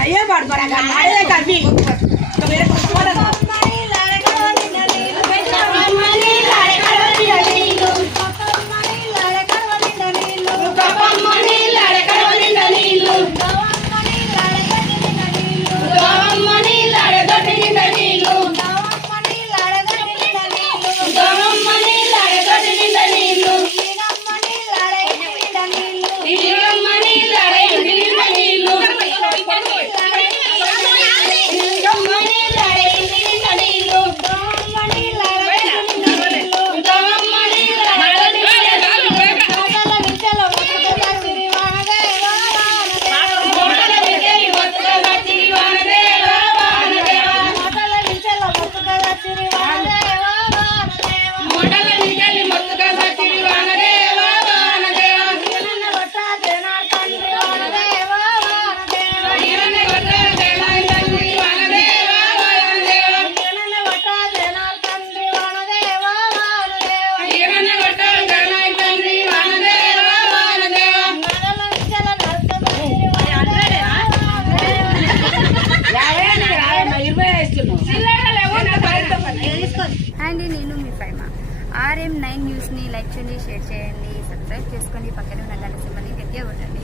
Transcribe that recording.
అయ్యే పడుకోరా అదే కవి వేరే కొట్టుకోరా. అండ్ నేను మీ ఫైమా. ఆర్ఎం నైన్ న్యూస్ని లైక్ చేయండి షేర్ చేయండి సబ్స్క్రైబ్ చేసుకొని పక్కన ఉన్న గంట సింబల్ని గట్టిగా ఉండండి